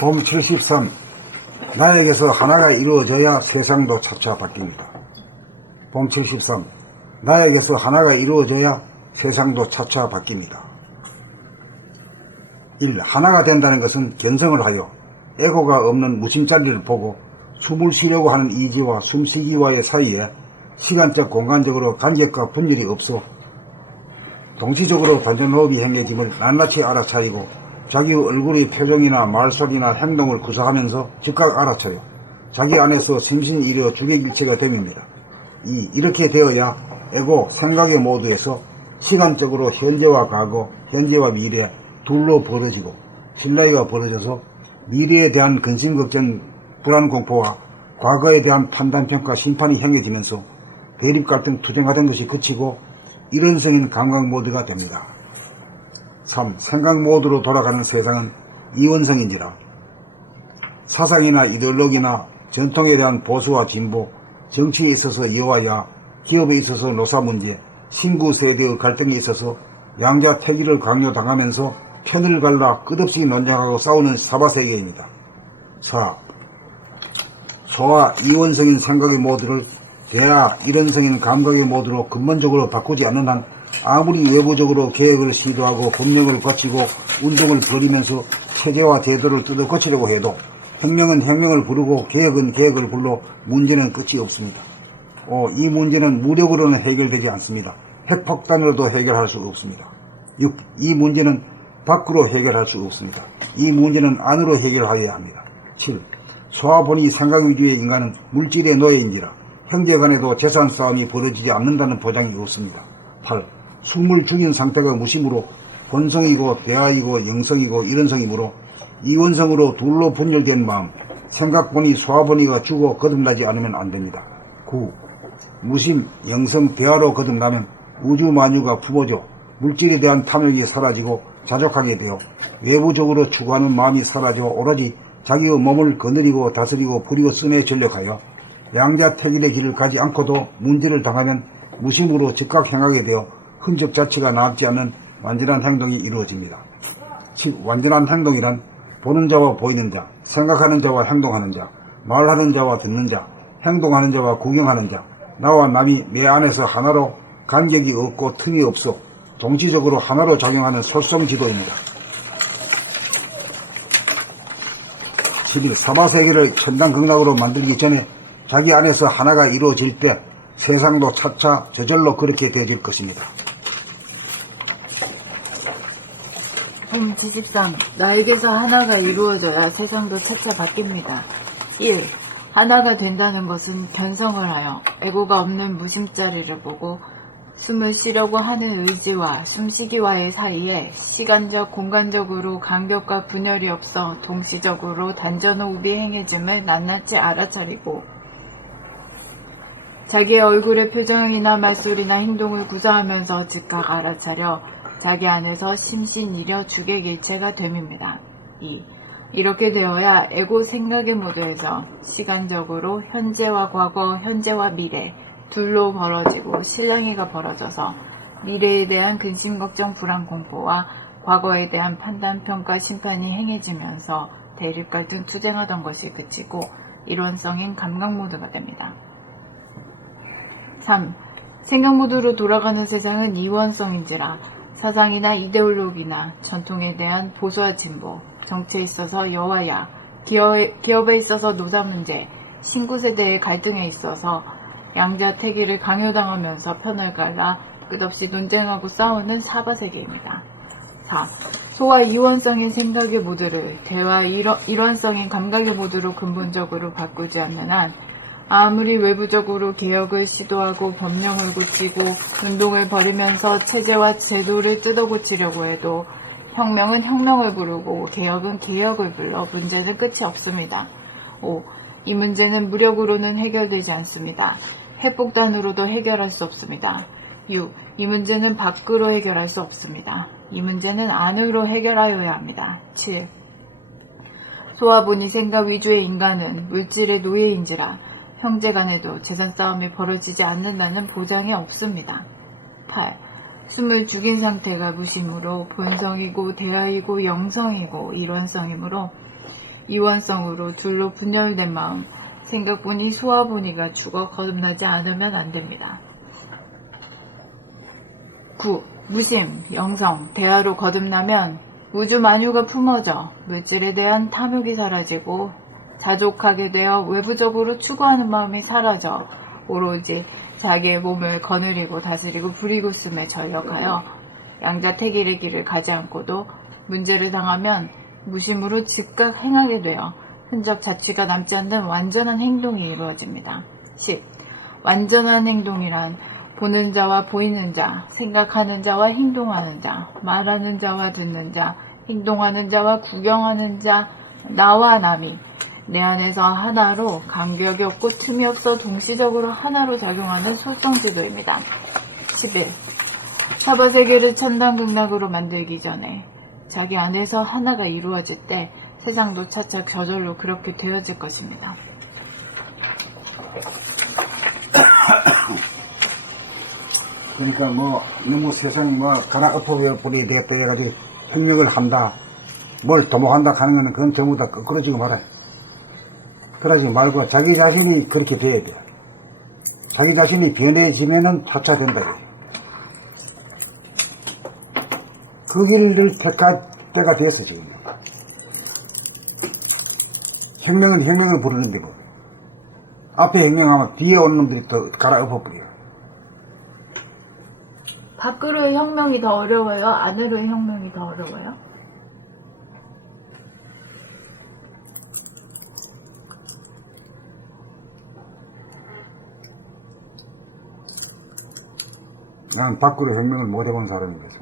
봄 73. 나에게서 하나가 이루어져야 세상도 차차 바뀝니다. 봄 73. 나에게서 하나가 이루어져야 세상도 차차 바뀝니다. 1. 하나가 된다는 것은 견성을 하여 에고가 없는 무심자리를 보고 숨을 쉬려고 하는 이지와 숨쉬기와의 사이에 시간적 공간적으로 간격과 분열이 없어 동시적으로 단전호흡이 행해짐을 낱낱이 알아차리고 자기 얼굴의 표정이나 말소리나 행동을 구사하면서 즉각 알아차려 자기 안에서 심신이 이르어 주객일체가 됨입니다. 2. 이렇게 되어야 에고 생각의 모드에서 시간적으로 현재와 과거, 현재와 미래 둘로 벌어지고 신라이가 벌어져서 미래에 대한 근심걱정, 불안공포와 과거에 대한 판단평가, 심판이 행해지면서 대립갈등, 투쟁하던 것이 그치고 일원성인 감각모드가 됩니다. 3. 생각모드로 돌아가는 세상은 이원성인지라 사상이나 이데올로기나 전통에 대한 보수와 진보, 정치에 있어서 여와야, 기업에 있어서 노사문제, 신구세대의 갈등에 있어서 양자택일을 강요당하면서 편을 갈라 끝없이 논쟁하고 싸우는 사바세계입니다. 4. 소와 이원성인 생각의 모드를 대하 일원성인 감각의 모드로 근본적으로 바꾸지 않는 한 아무리 외부적으로 계획을 시도하고 법령을 거치고 운동을 벌이면서 체계와 제도를 뜯어 고치려고 해도 혁명은 혁명을 부르고 계획은 계획을 불러 문제는 끝이 없습니다. 5. 이 문제는 무력으로는 해결되지 않습니다. 핵폭탄으로도 해결할 수 없습니다. 6. 이 문제는 밖으로 해결할 수 없습니다. 이 문제는 안으로 해결하여야 합니다. 7. 소화본이 생각 위주의 인간은 물질의 노예인지라 형제 간에도 재산 싸움이 벌어지지 않는다는 보장이 없습니다. 8. 숨을 죽인 상태가 무심으로 본성이고 대하이고 영성이고 일원성이므로 이원성으로 둘로 분열된 마음, 생각본이 소화본이가 죽어 거듭나지 않으면 안됩니다. 9. 무심, 영성, 대하로 거듭나면 우주만유가 품어져 물질에 대한 탐욕이 사라지고 자족하게 되어 외부적으로 추구하는 마음이 사라져 오로지 자기의 몸을 거느리고 다스리고 부리고 쓰에 전력하여 양자택일의 길을 가지 않고도 문제를 당하면 무심으로 즉각 행하게 되어 흔적 자체가 남지 않는 완전한 행동이 이루어집니다. 즉 완전한 행동이란 보는 자와 보이는 자, 생각하는 자와 행동하는 자, 말하는 자와 듣는 자, 행동하는 자와 구경하는 자, 나와 남이 내 안에서 하나로 간격이 없고 틈이 없어 동시적으로 하나로 작용하는 솔성지도입니다. 11. 사바세계를 천당극락으로 만들기 전에 자기 안에서 하나가 이루어질 때 세상도 차차 저절로 그렇게 되어질 것입니다. 73. 나에게서 하나가 이루어져야 세상도 차차 바뀝니다. 1. 하나가 된다는 것은 견성을 하여 에고가 없는 무심자리를 보고 숨을 쉬려고 하는 의지와 숨쉬기와의 사이에 시간적, 공간적으로 간격과 분열이 없어 동시적으로 단전호흡이 행해짐을 낱낱이 알아차리고 자기의 얼굴의 표정이나 말소리나 행동을 구사하면서 즉각 알아차려 자기 안에서 심신이려 주객일체가 됨입니다. 2. 이렇게 되어야 에고 생각의 모드에서 시간적으로 현재와 과거, 현재와 미래 둘로 벌어지고 실랑이가 벌어져서 미래에 대한 근심, 걱정, 불안, 공포와 과거에 대한 판단, 평가, 심판이 행해지면서 대립, 갈등, 투쟁하던 것이 그치고 일원성인 감각 모드가 됩니다. 3. 생각 모드로 돌아가는 세상은 이원성인지라 사상이나 이데올로기나 전통에 대한 보수와 진보, 정치에 있어서 여와 야, 기업에 있어서 노사 문제, 신구세대의 갈등에 있어서 양자택일을 강요당하면서 편을 갈라 끝없이 논쟁하고 싸우는 사바세계입니다. 4. 소와 이원성인 생각의 모드를 대화 일원성인 감각의 모드로 근본적으로 바꾸지 않는 한 아무리 외부적으로 개혁을 시도하고 법령을 고치고 운동을 벌이면서 체제와 제도를 뜯어고치려고 해도 혁명은 혁명을 부르고 개혁은 개혁을 불러 문제는 끝이 없습니다. 5. 이 문제는 무력으로는 해결되지 않습니다. 핵폭탄으로도 해결할 수 없습니다. 6. 이 문제는 밖으로 해결할 수 없습니다. 이 문제는 안으로 해결하여야 합니다. 7. 소화본이 생각 위주의 인간은 물질의 노예인지라 형제 간에도 재산 싸움이 벌어지지 않는다는 보장이 없습니다. 8. 숨을 죽인 상태가 무심으로 본성이고 대하이고 영성이고 일원성이므로 이원성으로 둘로 분열된 마음, 생각보니 소화보니가 죽어 거듭나지 않으면 안 됩니다. 9. 무심, 영성, 대하로 거듭나면 우주 만유가 품어져 물질에 대한 탐욕이 사라지고 자족하게 되어 외부적으로 추구하는 마음이 사라져 오로지 자기의 몸을 거느리고 다스리고 부리고 숨에 전력하여 양자택일의 길을 가지 않고도 문제를 당하면 무심으로 즉각 행하게 되어 흔적 자취가 남지 않는 완전한 행동이 이루어집니다. 10. 완전한 행동이란 보는 자와 보이는 자, 생각하는 자와 행동하는 자, 말하는 자와 듣는 자, 행동하는 자와 구경하는 자, 나와 남이 내 안에서 하나로 간격이 없고 틈이 없어 동시적으로 하나로 작용하는 솔성지도입니다. 11. 사바세계를 천당극락으로 만들기 전에 자기 안에서 하나가 이루어질 때 세상도 차차 저절로 그렇게 되어질 것입니다. 그러니까 뭐 너무 세상 뭐 갈아엎어버리게 되겠다 해가지고 혁명을 한다, 뭘 도모한다 하는 거는 그건 전부 다 거꾸러지고 말아요. 그러지 말고 자기 자신이 그렇게 돼야 돼. 자기 자신이 변해지면은 차차 된다 그래요. 그 길을 택할 때가 됐어 지금. 혁명은 혁명을 부르는데 뭐 앞에 혁명하면 뒤에 오는 놈들이 더 갈아엎어버려. 밖으로의 혁명이 더 어려워요? 안으로의 혁명이 더 어려워요? 나는 밖으로 혁명을 못 해본 사람이라서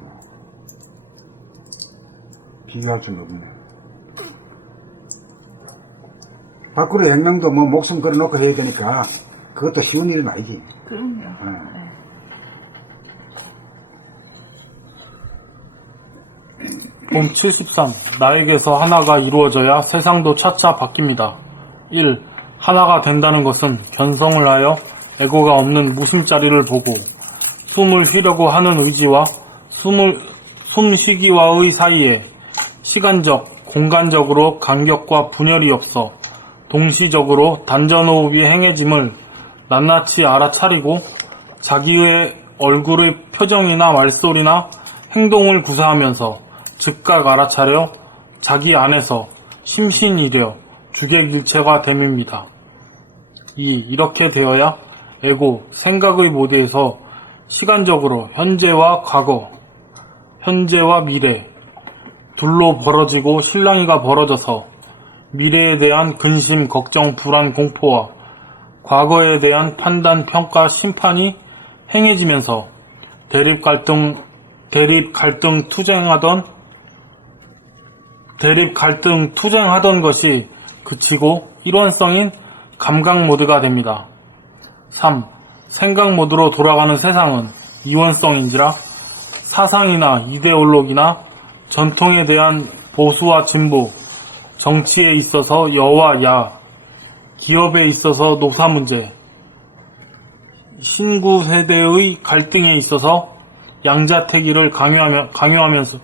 비교할 수는 없네. 밖으로 혁명도 뭐 목숨 걸어놓고 해야 되니까 그것도 쉬운 일은 아니지. 그럼요. 네. 본 73. 나에게서 하나가 이루어져야 세상도 차차 바뀝니다. 1. 하나가 된다는 것은 견성을 하여 에고가 없는 무심자리를 보고 숨을 쉬려고 하는 의지와 숨쉬기와의 사이에 시간적, 공간적으로 간격과 분열이 없어 동시적으로 단전호흡이 행해짐을 낱낱이 알아차리고 자기의 얼굴의 표정이나 말소리나 행동을 구사하면서 즉각 알아차려 자기 안에서 심신이려 주객일체가 됨입니다. 2. 이렇게 되어야 에고, 생각의 모드에서 시간적으로 현재와 과거, 현재와 미래, 둘로 벌어지고 실랑이가 벌어져서 미래에 대한 근심, 걱정, 불안, 공포와 과거에 대한 판단, 평가, 심판이 행해지면서 대립 갈등 투쟁하던 것이 그치고 일원성인 감각 모드가 됩니다. 3. 생각 모드로 돌아가는 세상은 이원성인지라 사상이나 이데올로기나 전통에 대한 보수와 진보, 정치에 있어서 여와 야, 기업에 있어서 노사 문제, 신구 세대의 갈등에 있어서 양자택일을 강요당하면서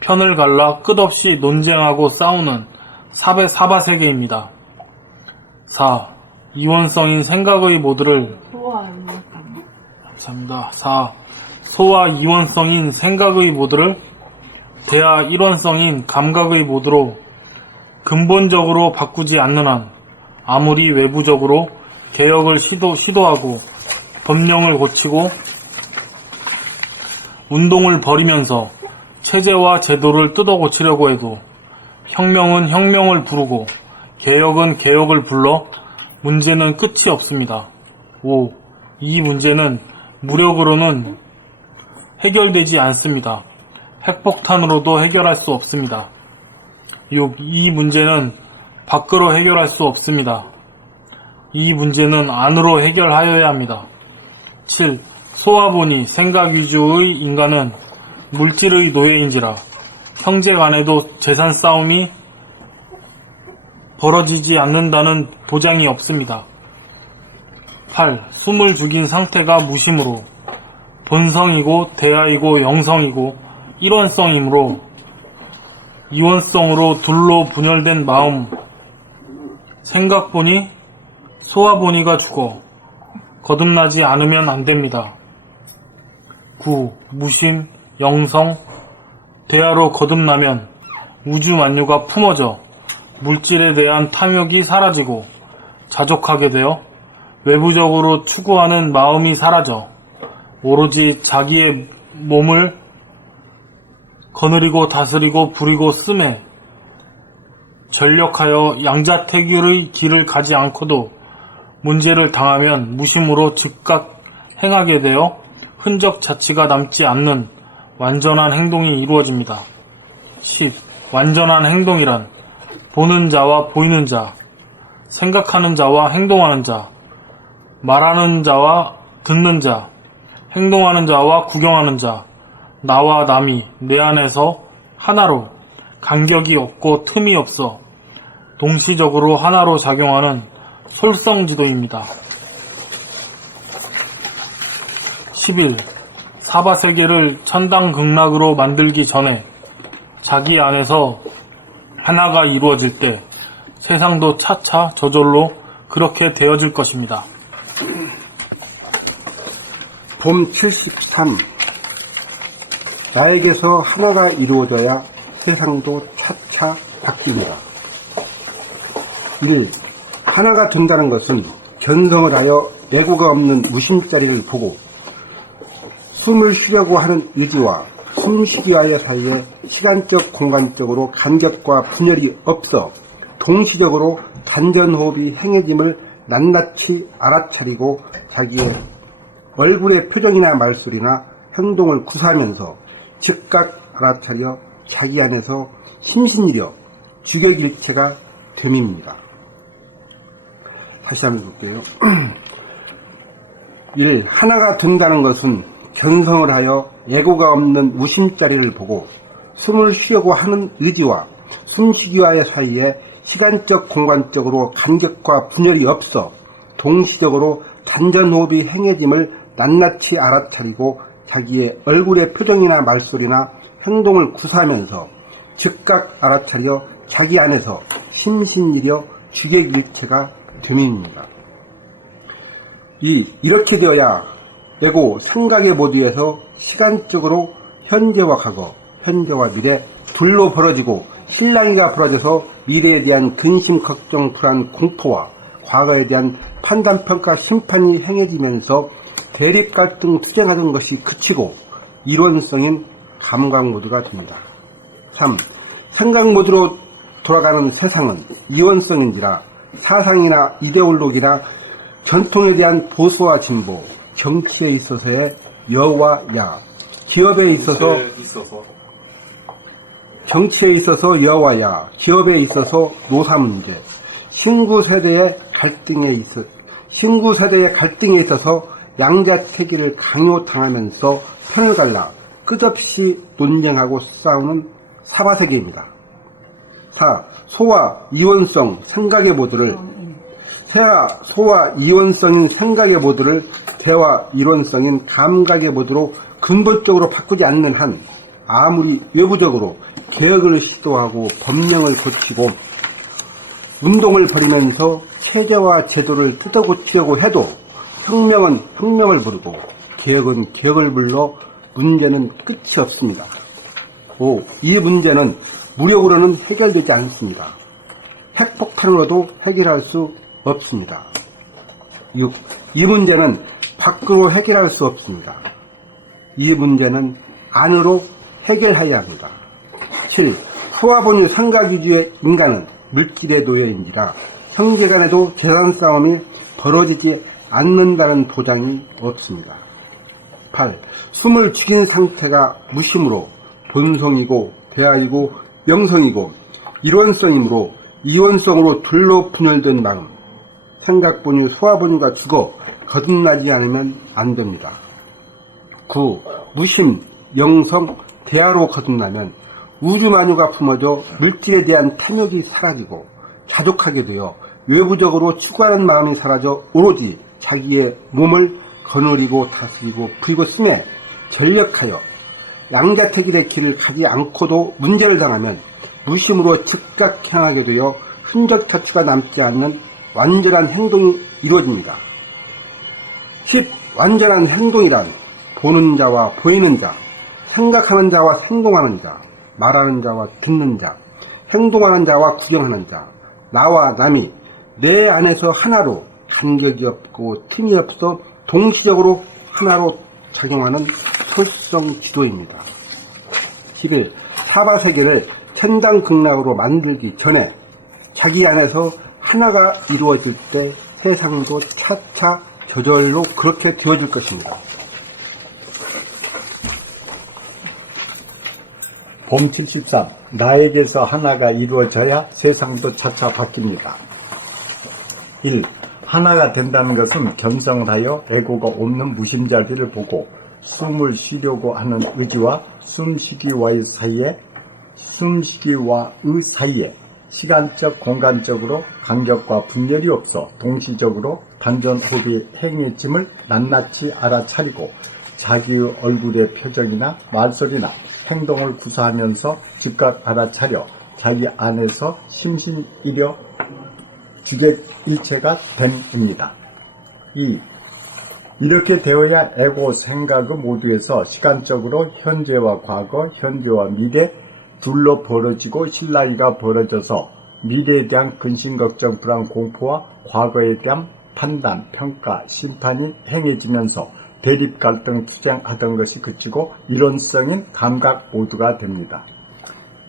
편을 갈라 끝없이 논쟁하고 싸우는 사바세계입니다. 4. 이원성인 생각의 모드를 감사합니다. 4. 소와 이원성인 생각의 모드를 대하 일원성인 감각의 모드로 근본적으로 바꾸지 않는 한 아무리 외부적으로 개혁을 시도하고 법령을 고치고 운동을 벌이면서 체제와 제도를 뜯어 고치려고 해도 혁명은 혁명을 부르고 개혁은 개혁을 불러 문제는 끝이 없습니다. 5. 이 문제는 무력으로는 해결되지 않습니다. 핵폭탄으로도 해결할 수 없습니다. 6. 이 문제는 밖으로 해결할 수 없습니다. 이 문제는 안으로 해결하여야 합니다. 7. 소화보니 생각 위주의 인간은 물질의 노예인지라 형제 간에도 재산 싸움이 벌어지지 않는다는 보장이 없습니다. 8. 숨을 죽인 상태가 무심으로 본성이고 대하이고 영성이고 일원성이므로 이원성으로 둘로 분열된 마음, 생각보니 소화보니가 죽어 거듭나지 않으면 안 됩니다. 9. 무심, 영성, 대하로 거듭나면 우주 만유가 품어져 물질에 대한 탐욕이 사라지고 자족하게 되어 외부적으로 추구하는 마음이 사라져 오로지 자기의 몸을 거느리고 다스리고 부리고 쓰매 전력하여 양자택일의 길을 가지 않고도 문제를 당하면 무심으로 즉각 행하게 되어 흔적 자치가 남지 않는 완전한 행동이 이루어집니다. 10. 완전한 행동이란 보는 자와 보이는 자, 생각하는 자와 행동하는 자, 말하는 자와 듣는 자, 행동하는 자와 구경하는 자, 나와 남이 내 안에서 하나로 간격이 없고 틈이 없어 동시적으로 하나로 작용하는 솔성지도입니다. 11. 사바세계를 천당극락으로 만들기 전에 자기 안에서 하나가 이루어질 때 세상도 차차 저절로 그렇게 되어질 것입니다. 봄 73. 나에게서 하나가 이루어져야 세상도 차차 바뀝니다. 1. 하나가 된다는 것은 견성을 하여 애고가 없는 무심자리를 보고 숨을 쉬려고 하는 의지와 숨쉬기와의 사이에 시간적 공간적으로 간격과 분열이 없어 동시적으로 단전호흡이 행해짐을 낱낱이 알아차리고 자기의 얼굴의 표정이나 말소리나 행동을 구사하면서 즉각 알아차려 자기 안에서 심신이려 주객일체가 됨입니다. 다시 한번 볼게요. 1. 하나가 된다는 것은 견성을 하여 애고가 없는 무심자리를 보고 숨을 쉬려고 하는 의지와 숨쉬기와의 사이에 시간적 공간적으로 간격과 분열이 없어 동시적으로 단전호흡이 행해짐을 낱낱이 알아차리고 자기의 얼굴의 표정이나 말소리나 행동을 구사하면서 즉각 알아차려 자기 안에서 심신이려 주객일체가 됨입니다. 2. 이렇게 되어야 애고 생각의 모두에서 시간적으로 현재와 과거, 현재와 미래 둘로 벌어지고 실랑이가 벌어져서 미래에 대한 근심, 걱정, 불안, 공포와 과거에 대한 판단, 평가, 심판이 행해지면서 대립, 갈등, 투쟁하던 것이 그치고 이론성인 감각 모드가 됩니다. 3. 생각 모드로 돌아가는 세상은 이원성인지라 사상이나 이데올로기나 전통에 대한 보수와 진보, 정치에 있어서의 여와 야, 기업에 있어서 정치에 있어서 여와 야, 기업에 있어서 노사 문제, 신구 세대의 갈등에 있어서 양자택일을 강요당하면서 편을 갈라 끝없이 논쟁하고 싸우는 사바세계입니다. 4. 소와 이원성 생각의 모드를 소와 이원성인 생각의 모드를 대와 이론성인 감각의 모드로 근본적으로 바꾸지 않는 한 아무리 외부적으로 개혁을 시도하고 법령을 고치고 운동을 벌이면서 체제와 제도를 뜯어고치려고 해도 혁명은 혁명을 부르고 개혁은 개혁을 불러 문제는 끝이 없습니다. 5. 이 문제는 무력으로는 해결되지 않습니다. 핵폭탄으로도 해결할 수 없습니다. 6. 이 문제는 밖으로 해결할 수 없습니다. 이 문제는 안으로 해결해야 합니다. 7. 소화본유 생각위주의 인간은 물질의 노예인지라 형제간에도 재산 싸움이 벌어지지 않는다는 보장이 없습니다. 8. 숨을 죽인 상태가 무심으로 본성이고 대하이고 명성이고 일원성이므로 이원성으로 둘로 분열된 마음, 생각본유, 소화본유가 죽어 거듭나지 않으면 안 됩니다. 9. 무심, 영성, 대하로 거듭나면 우주만유가 품어져 물질에 대한 탐욕이 사라지고 자족하게 되어 외부적으로 추구하는 마음이 사라져 오로지 자기의 몸을 거느리고 다스리고 부리고 쓰매 전력하여 양자택일의 길을 가지 않고도 문제를 당하면 무심으로 즉각 행하게 되어 흔적 자체가 남지 않는 완전한 행동이 이루어집니다. 10. 완전한 행동이란 보는 자와 보이는 자, 생각하는 자와 행동하는 자, 말하는 자와 듣는 자, 행동하는 자와 구경하는 자, 나와 남이 내 안에서 하나로 간격이 없고 틈이 없어 동시적으로 하나로 작용하는 솔성 지도입니다. 11. 사바세계를 천당극락으로 만들기 전에 자기 안에서 하나가 이루어질 때 세상도 차차 저절로 그렇게 되어질 것입니다. 봄 73. 나에게서 하나가 이루어져야 세상도 차차 바뀝니다. 1. 하나가 된다는 것은 견성을 하여 애고가 없는 무심자리를 보고 숨을 쉬려고 하는 의지와 숨쉬기와의 사이에 시간적 공간적으로 간격과 분열이 없어 동시적으로 단전호흡이 행해짐을 낱낱이 알아차리고 자기의 얼굴의 표정이나 말소리나 행동을 구사하면서 즉각 알아차려 자기 안에서 심신이려 주객일체가 됨입니다. 2. 이렇게 되어야 에고 생각의 모두에서 시간적으로 현재와 과거, 현재와 미래 둘로 벌어지고 실라이가 벌어져서 미래에 대한 근심, 걱정, 불안, 공포와 과거에 대한 판단, 평가, 심판이 행해지면서 대립, 갈등, 투쟁하던 것이 그치고 이론성인 감각 모두가 됩니다.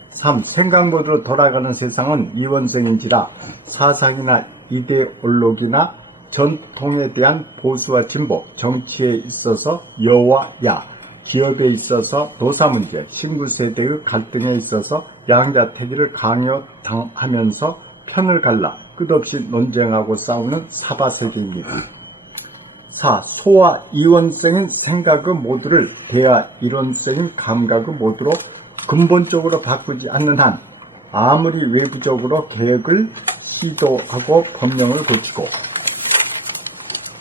3. 생각 모드로 돌아가는 세상은 이원성인지라 사상이나 이데올로기나 전통에 대한 보수와 진보, 정치에 있어서 여와 야, 기업에 있어서 노사문제, 신구세대의 갈등에 있어서 양자택일을 강요당하면서 편을 갈라 끝없이 논쟁하고 싸우는 사바세계입니다. 4. 소와 이원성인 생각의 모두를 대화 이론성인 감각의 모두로 근본적으로 바꾸지 않는 한 아무리 외부적으로 개혁을 시도하고 법령을 고치고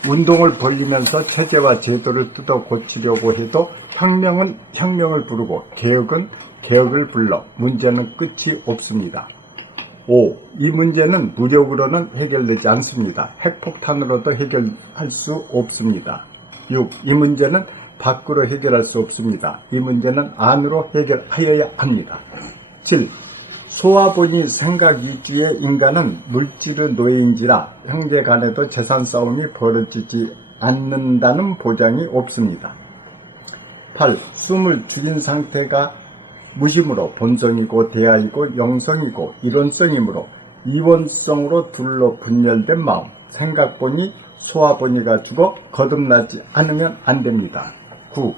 운동을 벌리면서 체제와 제도를 뜯어 고치려고 해도 혁명은 혁명을 부르고 개혁은 개혁을 불러 문제는 끝이 없습니다. 5. 이 문제는 무력으로는 해결되지 않습니다. 핵폭탄으로도 해결할 수 없습니다. 6. 이 문제는 밖으로 해결할 수 없습니다. 이 문제는 안으로 해결하여야 합니다. 7. 소화본이 생각 이주의 인간은 물질의 노예인지라 형제 간에도 재산 싸움이 벌어지지 않는다는 보장이 없습니다. 8. 숨을 죽인 상태가 무심으로 본성이고 대하이고 영성이고 이론성이므로 이원성으로 둘로 분열된 마음, 생각본이 소화본이가 죽어 거듭나지 않으면 안 됩니다. 9.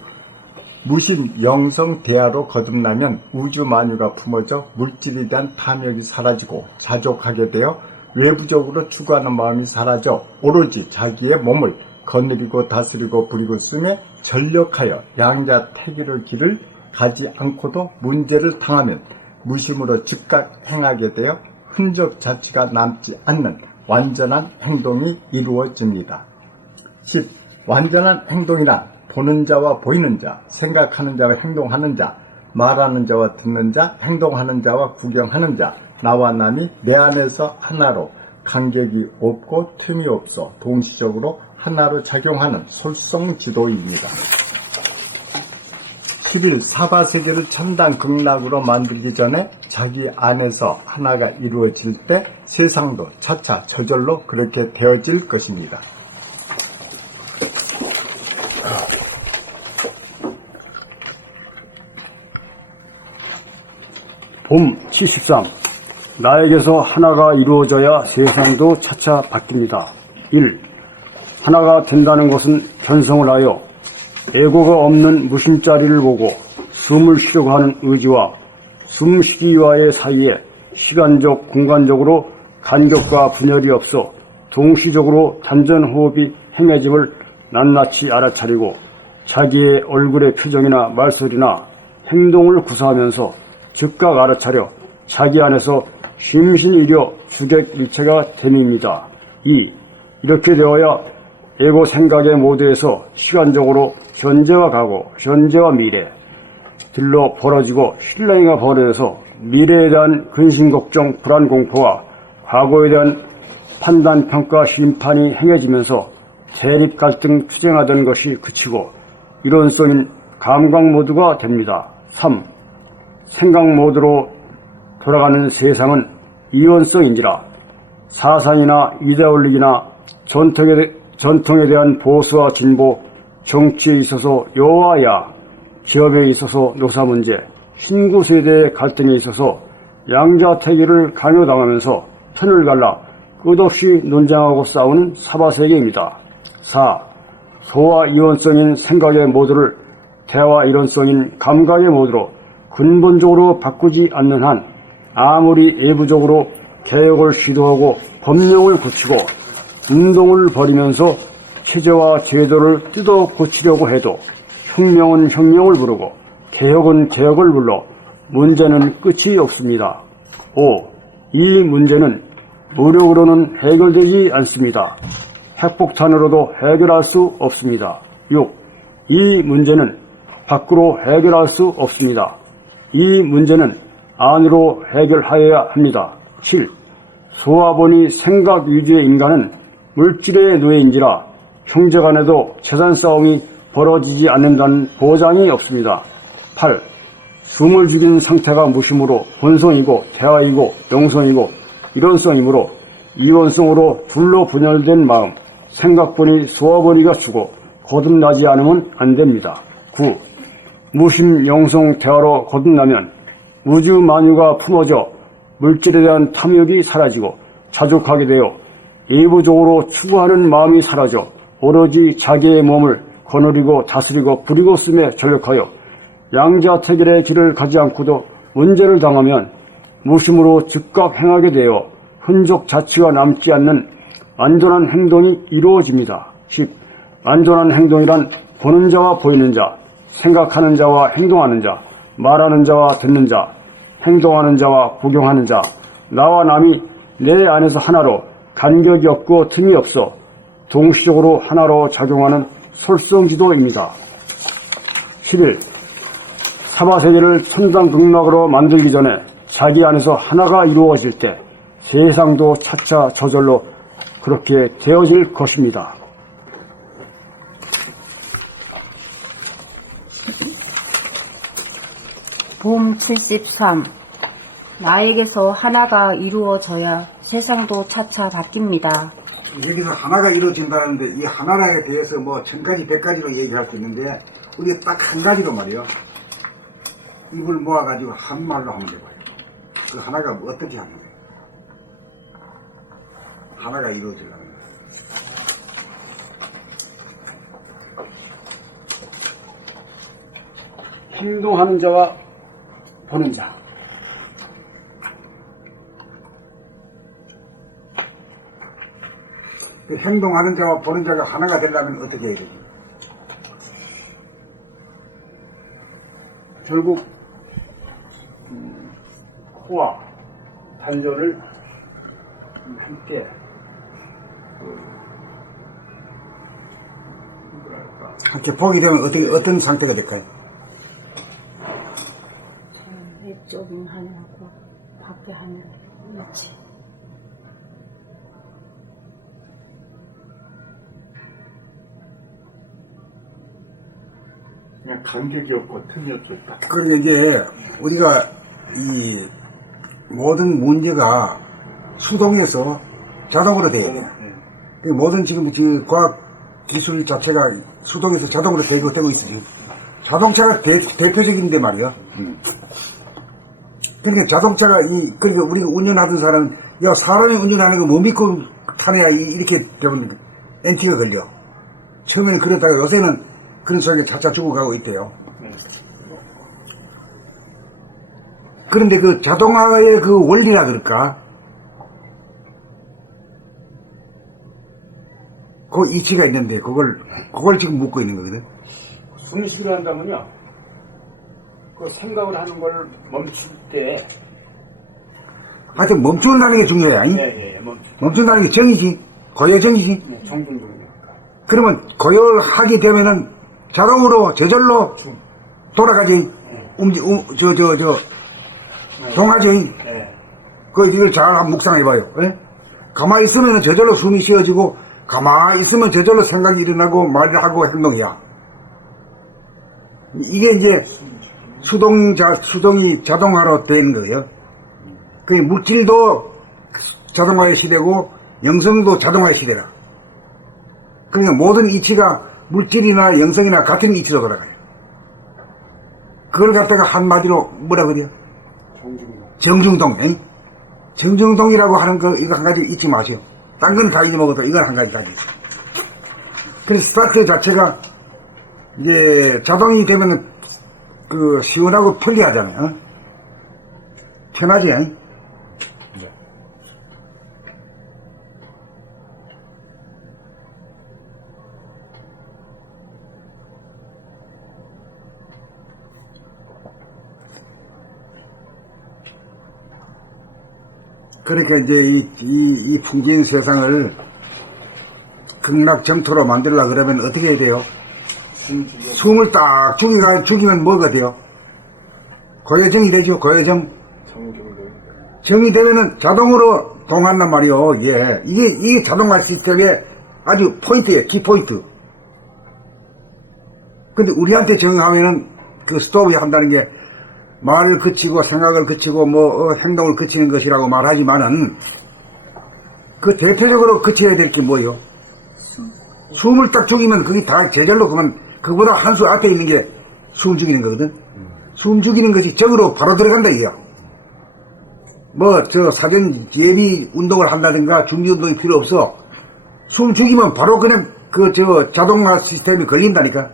무심, 영성, 대하로 거듭나면 우주 만유가 품어져 물질에 대한 탐욕이 사라지고 자족하게 되어 외부적으로 추구하는 마음이 사라져 오로지 자기의 몸을 거느리고 다스리고 부리고 쓰며 전력하여 양자택일의 길을 가지 않고도 문제를 당하면 무심으로 즉각 행하게 되어 흔적 자체가 남지 않는 완전한 행동이 이루어집니다. 10. 완전한 행동이란 보는 자와 보이는 자, 생각하는 자와 행동하는 자, 말하는 자와 듣는 자, 행동하는 자와 구경하는 자, 나와 남이 내 안에서 하나로 간격이 없고 틈이 없어 동시적으로 하나로 작용하는 솔성지도입니다. 11. 사바세계를 천당극락으로 만들기 전에 자기 안에서 하나가 이루어질 때 세상도 차차 저절로 그렇게 되어질 것입니다. 봄 73. 나에게서 하나가 이루어져야 세상도 차차 바뀝니다. 1. 하나가 된다는 것은 견성을 하여 애고가 없는 무심자리를 보고 숨을 쉬려고 하는 의지와 숨쉬기와의 사이에 시간적, 공간적으로 간격과 분열이 없어 동시적으로 단전호흡이 행해짐을 낱낱이 알아차리고 자기의 얼굴의 표정이나 말소리나 행동을 구사하면서 즉각 알아차려 자기 안에서 심신이려 주객일체가 됨입니다. 2. 이렇게 되어야 에고 생각의 모두에서 시간적으로 현재와 과거, 현재와 미래 들러 벌어지고 신랑이가 벌어져서 미래에 대한 근심 걱정, 불안 공포와 과거에 대한 판단, 평가, 심판이 행해지면서 대립, 갈등, 투쟁하던 것이 그치고 이론성인 감각 모드가 됩니다. 3. 생각 모드로 돌아가는 세상은 이원성인지라 사상이나 이데올로기나 전통에 대한 보수와 진보, 정치에 있어서 여와 야, 기업에 있어서 노사 문제, 신구 세대의 갈등에 있어서 양자택일을 강요당하면서 편을 갈라 끝없이 논쟁하고 싸우는 사바세계입니다. 4. 소와 이원성인 생각의 모드를 대화 이론성인 감각의 모드로 근본적으로 바꾸지 않는 한 아무리 외부적으로 개혁을 시도하고 법령을 고치고 운동을 벌이면서 체제와 제도를 뜯어 고치려고 해도 혁명은 혁명을 부르고 개혁은 개혁을 불러 문제는 끝이 없습니다. 5. 이 문제는 무력으로는 해결되지 않습니다. 핵폭탄으로도 해결할 수 없습니다. 6. 이 문제는 밖으로 해결할 수 없습니다. 이 문제는 안으로 해결하여야 합니다. 7. 소화본이 생각 위주의 인간은 물질의 노예인지라 형제간에도 재산 싸움이 벌어지지 않는다는 보장이 없습니다. 8. 숨을 죽인 상태가 무심으로 본성이고 대화이고 영성이고 이론성이므로 이원성으로 둘로 분열된 마음, 생각본이 소화본이가 주고 거듭나지 않으면 안 됩니다. 9. 무심 영성 대화로 거듭나면 우주 만유가 품어져 물질에 대한 탐욕이 사라지고 자족하게 되어 예부적으로 추구하는 마음이 사라져 오로지 자기의 몸을 거느리고 다스리고 부리고 쓰며 전력하여 양자택일의 길을 가지 않고도 문제를 당하면 무심으로 즉각 행하게 되어 흔적 자체가 남지 않는 완전한 행동이 이루어집니다. 10. 완전한 행동이란 보는 자와 보이는 자, 생각하는 자와 행동하는 자, 말하는 자와 듣는 자, 행동하는 자와 구경하는 자, 나와 남이 내 안에서 하나로 간격이 없고 틈이 없어 동시적으로 하나로 작용하는 솔성지도입니다. 11. 사바세계를 천당극락으로 만들기 전에 자기 안에서 하나가 이루어질 때 세상도 차차 저절로 그렇게 되어질 것입니다. 봄 73. 나에게서 하나가 이루어져야 세상도 차차 바뀝니다. 여기서 하나가 이루어진다는데 이 하나에 대해서 뭐 1000가지 100가지로 얘기할 수 있는데 우리 딱 한 가지로 말이요. 입을 모아가지고 한 말로 하면 돼봐요. 그 하나가 어떻게 하는 거예요? 하나가 이루어지려는 거예요. 행동하는 자와 보는 자. 그 행동하는 자와 보는 자가 하나가 되려면 어떻게 해야 되지? 결국 코와 단전을 함께 이렇게 보게 되면 어떤 상태가 될까요? 외적인 하나하고 밖에 하나 있지. 그냥 간격이 없고 틈이 없었다. 그러니까 이제 우리가 이 모든 문제가 수동에서 자동으로 돼야 돼요. 모든 지금 과학 기술 자체가 수동에서 자동으로 되고 있어요. 자동차가 대표적인데 말이야. 그러니까 자동차가 그러니까 우리가 운전하던 사람은 야 사람이 운전하는 거 뭐 믿고 타냐 이렇게 되면 엔티가 걸려. 처음에는 그러다가 요새는 그런 소리가 차차 죽어가고 있대요. 그런데 그 자동화의 그 원리라 그럴까? 그 이치가 있는데 그걸 지금 묻고 있는 거거든. 숨쉬려 한다면요, 그 생각을 하는 걸 멈출 때, 하여튼 멈춘다는 게 중요해. 아니? 멈춘다는 게 정이지. 고열 정이지. 정중동이니까. 그러면 고열하게 되면은 자동으로 저절로 돌아가지. 동하죠. 그, 이걸 잘 한번 묵상해봐요. 예? 가만히 있으면 저절로 숨이 쉬어지고, 가만히 있으면 저절로 생각이 일어나고, 말을 하고 행동이야. 이게 이제 수동이 자동화로 된 거예요. 그 물질도 자동화의 시대고, 영성도 자동화의 시대라. 그러니까 모든 이치가 물질이나 영성이나 같은 이치로 돌아가요. 그걸 갖다가 한마디로 뭐라 그래요? 정중동. 응? 정중동이라고 하는 거, 이거 한 가지 잊지 마세요. 딴 건 다 잊어먹어도 이건 한 가지까지 있어요. 그래서 스타트 자체가, 이제 자동이 되면, 시원하고 편리하잖아요. 응? 편하지, 응? 그러니까 이제 이 풍진 세상을 극락정토로 만들려고 그러면 어떻게 해야 돼요? 숨을 딱 죽이면 뭐가 돼요? 고요정이 되죠, 고요정. 정이 되면은 자동으로 동한단 말이요, 예. 이게 자동화 시스템의 아주 포인트예요, 키포인트. 근데 우리한테 정하면은 그 스톱이 한다는 게 말을 그치고 생각을 그치고 행동을 그치는 것이라고 말하지만은 그 대표적으로 그쳐야 될 게 뭐예요? 숨을 딱 죽이면 그게 다 제절로 그만 그보다 한 수 앞에 있는 게 숨 죽이는 거거든. 숨 죽이는 것이 적으로 바로 들어간다 이게요. 사전 예비 운동을 한다든가 준비 운동이 필요 없어. 숨 죽이면 바로 그냥 자동화 시스템이 걸린다니까.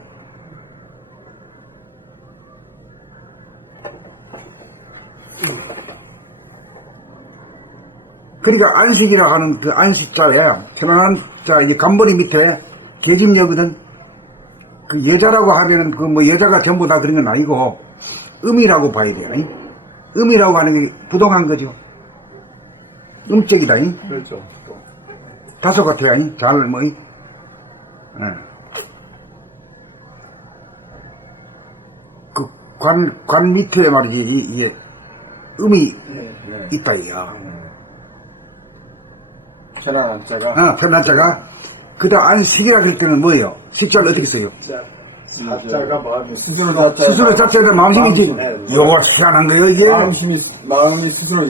그러니까 안식이라 하는 그 안식자에 편안한 자, 이 간벌이 밑에 계집녀거든. 그 여자라고 하면은 여자가 전부 다 그런 건 아니고 음이라고 봐야 돼요. 음이라고 하는 게 부동한 거죠. 음적이다. 그렇죠. 다소 같아요. 관 밑에 말이지 이게 음이 있다 이야. 편안한 자가. 편한 자가. 그다음 안식이라 할 때는 뭐예요? 식자를 어떻게 써요? 사자가 마음이 스스로 자체가 마음심이지. 요거 희한한 거예요 이게. 마음이 스스로.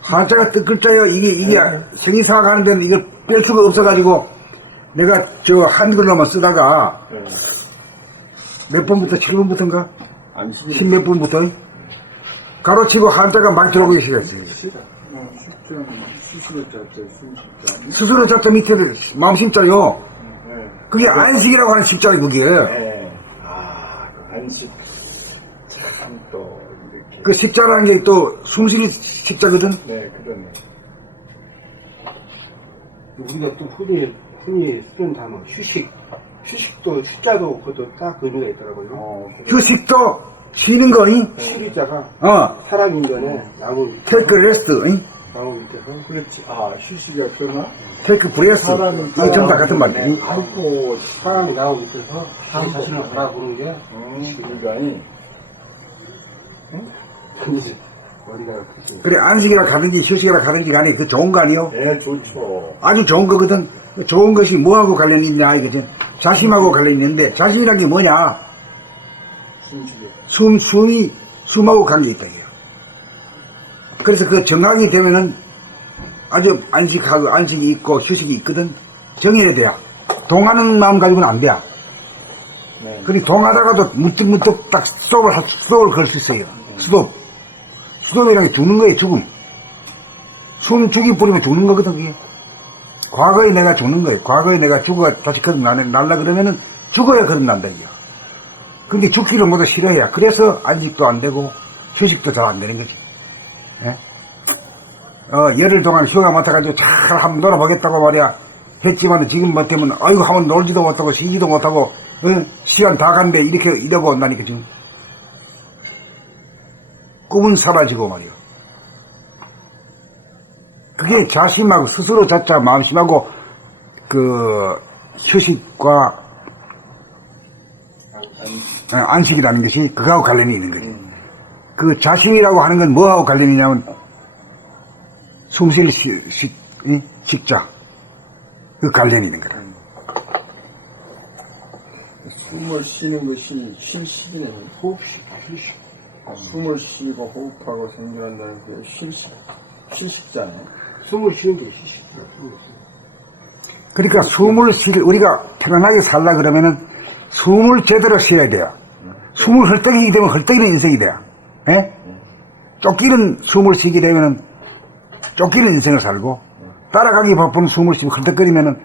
한자가 뜻 글자예요. 이게 생이사가 하는 데는 이걸 뺄 수가 없어가지고 내가 한글로만 쓰다가 몇 번부터 7번부터인가? 10몇 번부터 가로치고 한자가 막 들어오기 시작했어요. 스스로 자체 밑에 마음심자요. 그게 안식이라고 하는 식자예요 그게. 안식 참 또 이렇게. 그 식자라는 게 또 숨쉬는 식자거든. 네, 그러네. 우리가 또 흔히 쓰는 단어 휴식도 식자도 그것도 딱 의미가 있더라고요. 휴식도 쉬는 거니? 쉬자가 사랑인간에 나무 테이크 레스트, 나무 밑에서 그렇지. 휴식이 없구나. 테이크 브레스. 이게 전부 다 같은 말이에요. 아이고 사람이 나무 밑에서 자신을 바라보는 게 인간이. 머리가 크지. 그래 안식이라 가든지 휴식이라 가든지 간에 그 좋은 거 아니요? 네, 좋죠. 아주 좋은 거거든. 좋은 것이 뭐하고 관련이 있냐 이거지. 자심하고 관련이 있는데 자심이란 게 뭐냐? 숨하고 관계 있다 이거야. 그래서 그 정학이 되면은 아주 안식이 있고 휴식이 있거든. 정해야 돼야. 동하는 마음 가지고는 안 돼야. 네. 그리고 동하다가도 문득 딱 스톱을 걸 수 있어요. 스톱이라는 게 죽는 거예요, 죽음. 숨 죽이 뿌리면 죽는 거거든, 그게. 과거에 내가 죽는 거예요. 과거에 내가 죽어가 다시 거듭날라 그러면은 죽어야 거듭난다, 이게. 근데 죽기를 모두 싫어해야. 그래서 안식도 안 되고 휴식도 잘 안 되는 거지. 예? 열흘 동안 휴가 맡아가지고 잘 한번 놀아보겠다고 말이야. 했지만 지금 같으면, 아이고, 한번 놀지도 못하고 쉬지도 못하고, 시간 다 간대. 이러고 온다니까, 지금. 꿈은 사라지고 말이야. 그게 자심하고 스스로 자체 마음심하고 그 휴식과 안식이라는 것이 그거하고 관련이 있는 거지. 그 자심이라고 하는 건 뭐하고 관련이 있냐면 숨쉴 식자 그 관련이 있는 거다. 숨을 쉬는 것이 쉴식이네. 호흡식, 휴식. 숨을 쉬고 호흡하고 생겨난다는 게 휴식잖아요. 숨을 쉬는 게 휴식이야. 그러니까 우리가 편안하게 살라 그러면은 숨을 제대로 쉬어야 돼요. 숨을 헐떡이게 되면 헐떡이는 인생이 돼요. 예? 쫓기는 숨을 쉬게 되면은 쫓기는 인생을 살고 따라가기 바쁜 숨을 쉬고 헐떡거리면은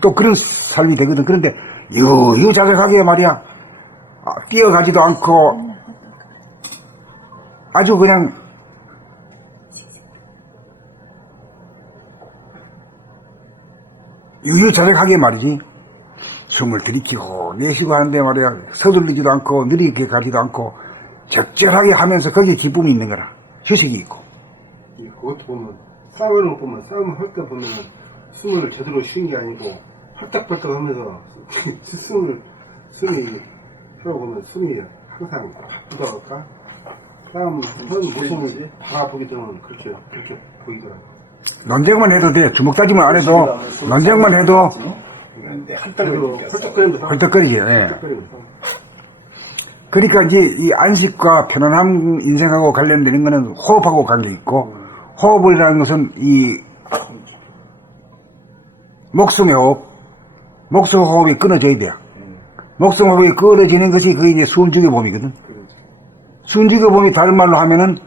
또 그런 삶이 되거든. 그런데 유유자적하게 말이야 뛰어가지도 않고 아주 그냥 유유자적하게 말이지 숨을 들이키고 내쉬고 하는데 말이야 서둘리지도 않고 느리게 가지도 않고 적절하게 하면서 거기에 기쁨이 있는 거라. 휴식이 있고. 그것도 보면 싸움을 보면 싸움 할 때 보면 숨을 제대로 쉬는 게 아니고 헐떡벌떡 하면서 숨이 하고 보면 숨이 항상 바쁘다 할까? 싸움 하는 모습을 바라보게 되면 그렇게 보이더라고. 논쟁만 해도 돼. 주먹 다짐을 안 해도 논쟁만 해도 헐떡거리지. 예. 그러니까 이제 이 안식과 편안한 인생하고 관련되는 거는 호흡하고 관계 있고 호흡이라는 것은 이 목숨의 목숨 호흡이 끊어져야 돼요. 목숨 호흡이 끊어지는 것이 그게 이제 숨죽여 봄이거든. 숨죽여 봄이 다른 말로 하면은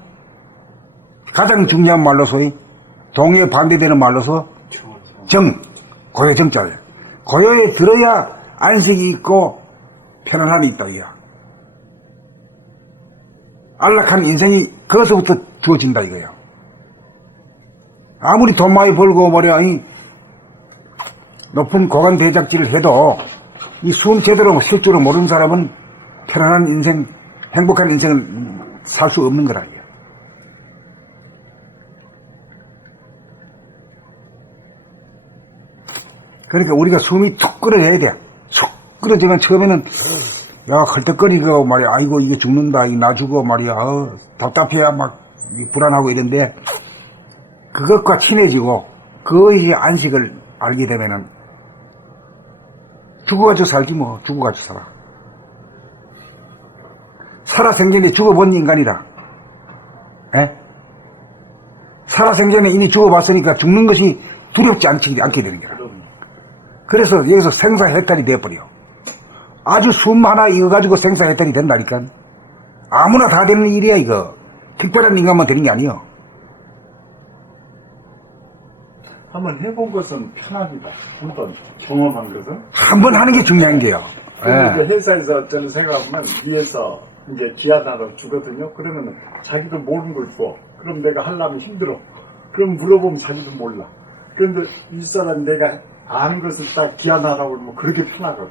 가장 중요한 말로 소위 동의에 반대되는 말로서 고요 정자예요. 고요에 들어야 안식이 있고 편안함이 있다 이거야. 안락한 인생이 거기서부터 주어진다 이거예요. 아무리 돈 많이 벌고 높은 고관 대작질을 해도 이 숨 제대로 쉴 줄을 모르는 사람은 편안한 인생, 행복한 인생을 살 수 없는 거라 이거예요. 그러니까 우리가 숨이 툭 끌어져야 돼. 툭 끌어지면 처음에는 헐떡거리고 말이야. 아이고 이게 죽는다. 나 죽어 말이야. 답답해야 막 불안하고 이런데 그것과 친해지고 그의 안식을 알게 되면은 죽어가지고 살지 뭐. 죽어가지고 살아. 살아생전에 죽어본 인간이라. 에? 살아생전에 이미 죽어봤으니까 죽는 것이 두렵지 않게 되는 거야. 그래서 여기서 생사해탈이 돼버려. 아주 숨 하나 이거 가지고 생사해탈이 된다니까. 아무나 다 되는 일이야 이거. 특별한 인간만 되는 게 아니요. 한번 해본 것은 편합니다. 한번 경험한 것은. 한번 하는 게 중요한 게요. 이제 회사에서 저는 생각하면 위에서 이제 지하나로 주거든요. 그러면 자기도 모르는 걸 줘. 그럼 내가 하려면 힘들어. 그럼 물어보면 자기도 몰라. 그런데 윗사람 내가 아는 것을 딱 기한하라고 그러면 그렇게 편하거든.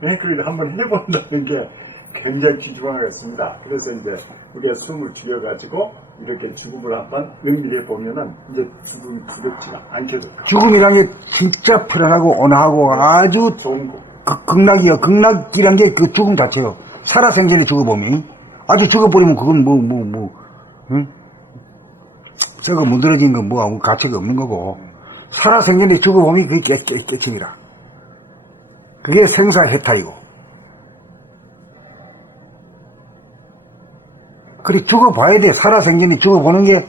네? 그래서 한번 해본다는 게 굉장히 귀중하겠습니다. 그래서 이제 우리가 숨을 들여가지고 이렇게 죽음을 한번 연밀해 보면은 이제 죽음이 두렵지가 않게 될까. 죽음이란 게 진짜 편안하고 온화하고 아주 좋은 거. 극락이요. 극락이란 게 그 죽음 자체요. 살아생전에 죽어보면 아주 죽어버리면 그건 응? 썩어 문드러진 건 아무 가치가 없는 거고 살아생전에 죽어보면 그게 깨침이라. 그게 생사해탈이고. 그래 죽어봐야 돼. 살아생전에 죽어보는 게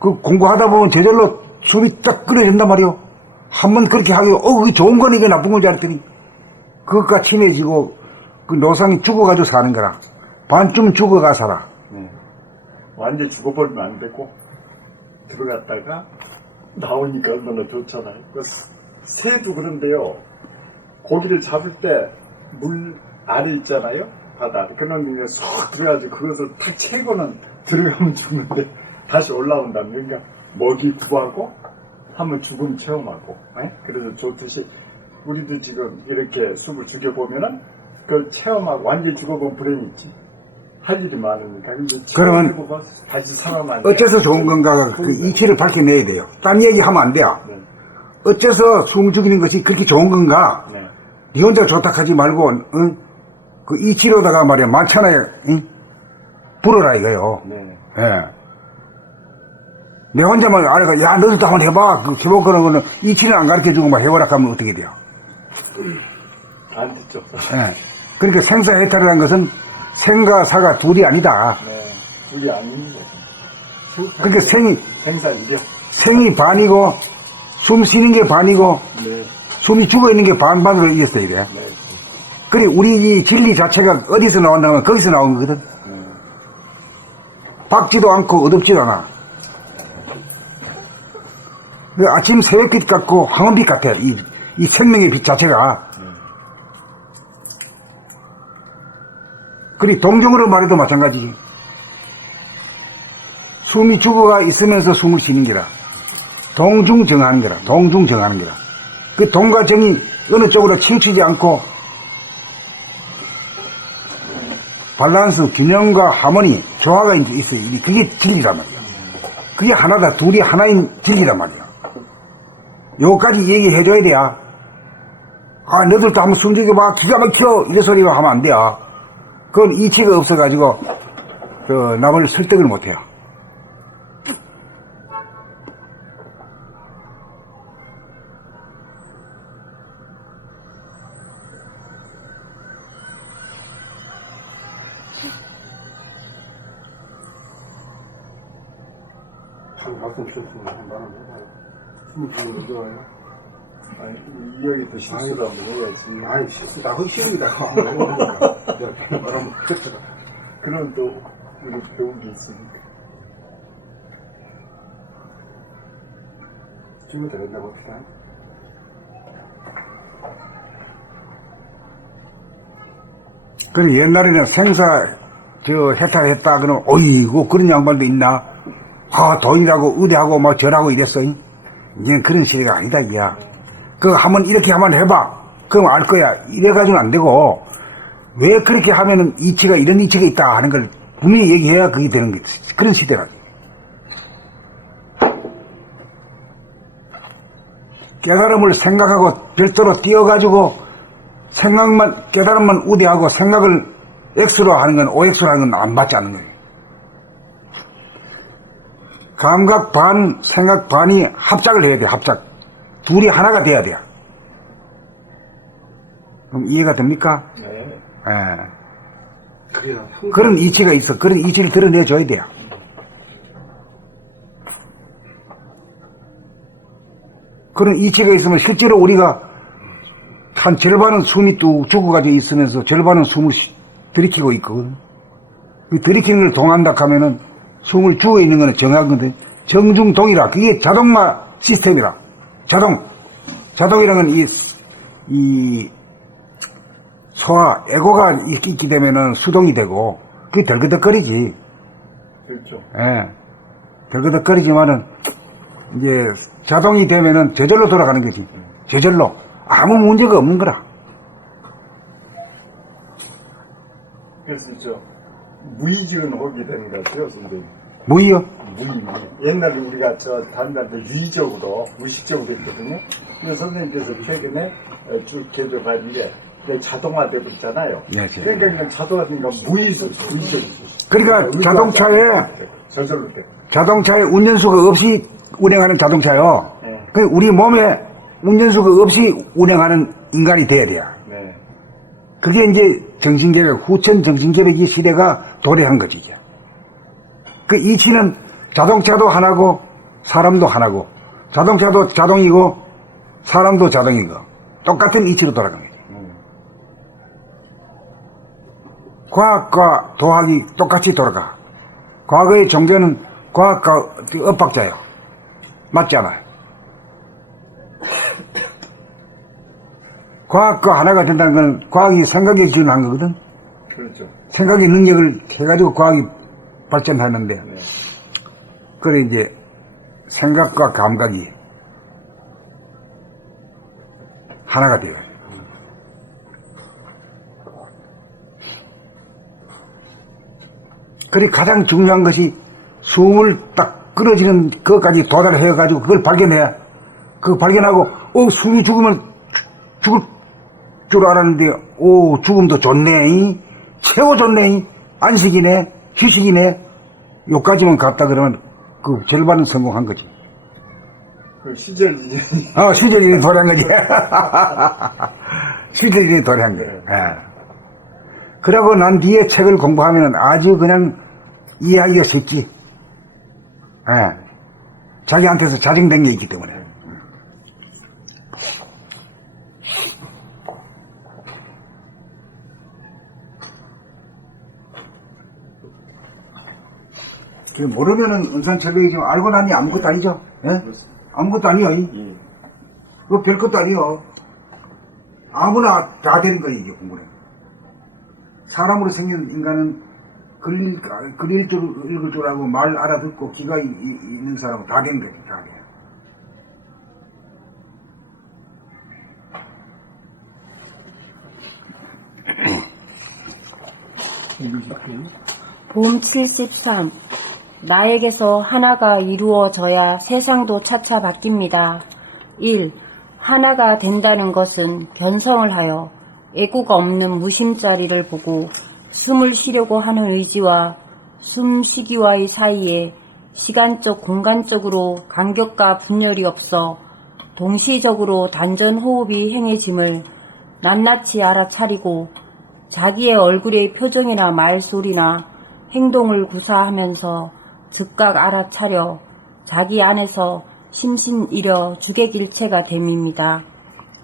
그 공부하다 보면 저절로 숨이 딱 끊어진단 말이요. 한번 그렇게 하기로 그게 좋은 거니 이게 나쁜 건지 알았더니 그것과 친해지고 그 노상이 죽어가지고 사는 거라. 반쯤 죽어가 살아. 네. 완전히 죽어버리면 안 되고 들어갔다가 나오니까 얼마나 좋잖아요. 그 새도 그런데요. 고기를 잡을 때 물 아래 있잖아요. 바다. 그런 데 쏙 들어가지고 그것을 탁 채고는 들어가면 죽는데 다시 올라온다면 그러니까 먹이 구하고 한번 죽음 체험하고. 그래서 좋듯이 우리도 지금 이렇게 숨을 죽여보면은 그걸 체험하고 완전히 죽어본 불행이 있지. 할 일이 많으니까. 근데 그러면 다시 살아나야 어째서 좋은 건가 그 이치를 밝혀내야 돼요. 딴 얘기하면 안 돼요. 네. 어째서 숨 죽이는 것이 그렇게 좋은 건가? 네. 니 혼자 좋다 하지 말고 응? 그 이치로다가 말이야, 많잖아요. 응? 불어라 이거요. 네. 예. 내 혼자만 알아가, 야, 너도 한번 해봐. 그 해보는 거는 이치를 안 가르쳐 주고 막 해보라 하면 어떻게 돼요? 안 듣죠. 예. 그러니까 생사해탈이라는 것은 생과 사가 둘이 아니다. 네. 둘이 아닙니다. 그러니까 생사이죠. 생이 반이고, 숨 쉬는 게 반이고, 네. 숨이 죽어 있는 게 반반으로 이겼어, 이래. 네. 그래, 우리 이 진리 자체가 어디서 나온다면 거기서 나온 거거든. 박지도 않고 어둡지도 않아. 그 아침 새벽빛 같고 황혼빛 같아. 이 생명의 빛 자체가. 그리 동정으로 말해도 마찬가지지. 숨이 죽어가 있으면서 숨을 쉬는 게라. 동중정하는 게라. 동중정하는 게라. 그 동과 정이 어느 쪽으로 치우치지 않고 밸런스, 균형과 하모니, 조화가 이제 있어요. 그게 진리란 말이야. 그게 하나다. 둘이 하나인 진리란 말이야. 요까지 얘기해줘야 돼요. 아, 너들도 한번 숨죽여봐. 기가 막혀. 이런 소리가 하면 안 돼요. 그건 이치가 없어가지고, 남을 설득을 못해요. 말씀 주셨습니다. 한번 해봐요. 아니, 이야기도 실수를 한번 해야지. 아니, 실수다. 하기 쉽니다. 말하면 그렇죠. 그럼 또, 우리 배운 게 있으니까. 지금 되겠나 봅시다. 그래, 옛날에는 생사, 해탈했다. 그러면, 어이구, 그런 양반도 있나? 아, 돈이라고, 의대하고, 막 절하고 이랬어. 이제는 그런 시대가 아니다, 이야. 그거 한번 이렇게 한번 해봐. 그럼 알 거야. 이래가지고는 안 되고, 왜 그렇게 하면은 이치가, 이런 이치가 있다 하는 걸 분명히 얘기해야 그게 되는 게, 그런 시대가. 깨달음을 생각하고 별도로 띄어가지고, 깨달음만 우대하고 생각을 X로 하는 건, OX로 하는 건 안 맞지 않는 거예요. 감각 반, 생각 반이 합작을 해야 돼, 합작. 둘이 하나가 돼야 돼요. 그럼 이해가 됩니까? 네. 예. 그런 이치가 있어. 그런 이치를 드러내줘야 돼요. 그런 이치가 있으면 실제로 우리가 한 절반은 숨이 뚝 죽어가지고 있으면서 절반은 숨을 들이키고 있거든. 들이키는 걸 동한다 하면은 숨을 죽어 있는 거는 정한 건데, 정중동이라. 그게 자동화 시스템이라. 자동이라는 이 소화, 에고가 있기 되면은 수동이 되고, 그게 덜그덕거리지. 그렇죠. 예. 덜그덕거리지만은, 이제 자동이 되면은 저절로 돌아가는 거지. 저절로. 아무 문제가 없는 거라. 그래서 무의지은 하게 되는 것 같아요, 선생님. 뭐요? 옛날에 우리가 단단히 유의적으로, 무의식적으로 했거든요. 근데 선생님께서 최근에 쭉 개조가는데 자동화되고 있잖아요. 네, 그러니까 그냥 자동화되니까 무의적. 그러니까 저절로 돼. 자동차에 운전수가 없이 운행하는 자동차요. 네. 그 우리 몸에 운전수가 없이 운행하는 인간이 돼야 돼요. 네. 그게 이제 정신개벽, 후천 정신개벽의 시대가 도래한 거지, 이제. 그 이치는 자동차도 하나고, 사람도 하나고, 자동차도 자동이고, 사람도 자동이고, 똑같은 이치로 돌아가는 거지. 과학과 도학이 똑같이 돌아가. 과거의 종교는 과학과 엇박자예요. 맞지 않아요? 과학과 하나가 된다는 건 과학이 생각에 기준을 한 거거든. 그렇죠. 생각의 능력을 해가지고 과학이 발전하는데, 네. 그래 이제 생각과 감각이 하나가 돼요. 그래 가장 중요한 것이 숨을 딱 끊어지는 것까지 도달해가지고 그걸 발견해. 그거 발견하고 숨이 죽으면 줄 알았는데, 오, 죽음도 좋네. 최고 좋네. 안식이네. 휴식이네. 요까지만 갔다 그러면 그 절반은 성공한 거지. 그 시절 이제 시절이 도래한 거지. 시절이 도래한 거예요. 예. 그러고 난 뒤에 책을 공부하면 아주 그냥 이해하기가 쉽지. 예. 자기한테서 자정된 게 있기 때문에. 모르면은 은산철벽이지만 알고 나니 아무것도 아니죠. 예? 아무것도 아니요. 그거 별것도 아니요. 아무나 다 되는 거예요, 이게 공부는. 사람으로 생긴 인간은 읽을 줄 알고 말 알아듣고 귀가 있는 사람은 다 되는 거예요, 다 돼요. 봄 73. 나에게서 하나가 이루어져야 세상도 차차 바뀝니다. 1. 하나가 된다는 것은 견성을 하여 애구가 없는 무심자리를 보고 숨을 쉬려고 하는 의지와 숨쉬기와의 사이에 시간적 공간적으로 간격과 분열이 없어 동시적으로 단전호흡이 행해짐을 낱낱이 알아차리고 자기의 얼굴의 표정이나 말소리나 행동을 구사하면서 즉각 알아차려 자기 안에서 심신 잃어 주객일체가 됨입니다.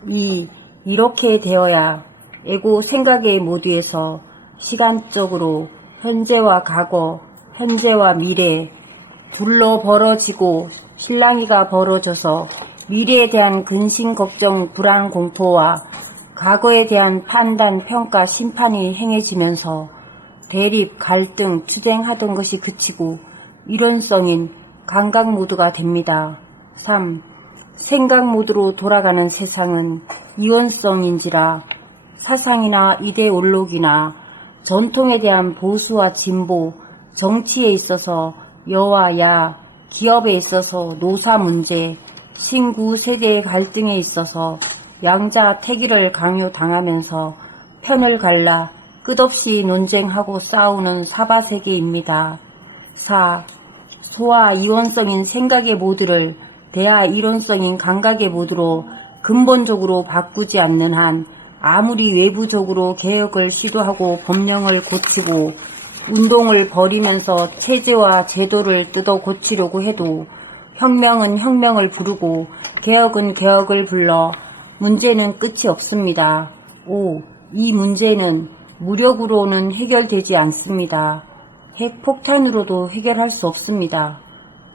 2. 이렇게 되어야 애고 생각의 모두에서 시간적으로 현재와 과거, 현재와 미래 둘로 벌어지고 실랑이가 벌어져서 미래에 대한 근심, 걱정, 불안, 공포와 과거에 대한 판단, 평가, 심판이 행해지면서 대립, 갈등, 투쟁하던 것이 그치고 이론성인 감각 모드가 됩니다. 3. 생각 모드로 돌아가는 세상은 이원성인지라 사상이나 이데올로기나 전통에 대한 보수와 진보, 정치에 있어서 여와 야, 기업에 있어서 노사 문제, 신구 세대의 갈등에 있어서 양자 태기를 강요당하면서 편을 갈라 끝없이 논쟁하고 싸우는 사바세계입니다. 4. 소아 이원성인 생각의 모드를 대하 이론성인 감각의 모드로 근본적으로 바꾸지 않는 한 아무리 외부적으로 개혁을 시도하고 법령을 고치고 운동을 벌이면서 체제와 제도를 뜯어 고치려고 해도 혁명은 혁명을 부르고 개혁은 개혁을 불러 문제는 끝이 없습니다. 5. 이 문제는 무력으로는 해결되지 않습니다. 핵폭탄으로도 해결할 수 없습니다.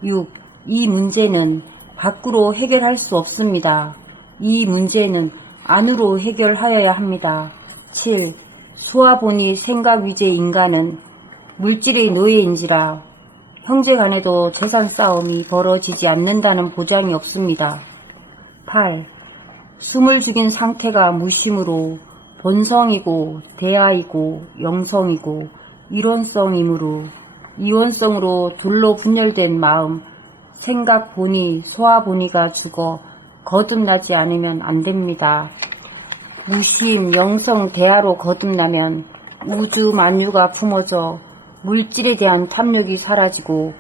6. 이 문제는 밖으로 해결할 수 없습니다. 이 문제는 안으로 해결하여야 합니다. 7. 수화보니 생각 위제 인간은 물질의 노예인지라 형제 간에도 재산 싸움이 벌어지지 않는다는 보장이 없습니다. 8. 숨을 죽인 상태가 무심으로 본성이고 대하이고 영성이고 이론성이므로 이원성으로 둘로 분열된 마음 생각 보니 소화 보니가 죽어 거듭나지 않으면 안 됩니다. 무심 영성 대하로 거듭나면 우주 만유가 품어져 물질에 대한 탐욕이 사라지고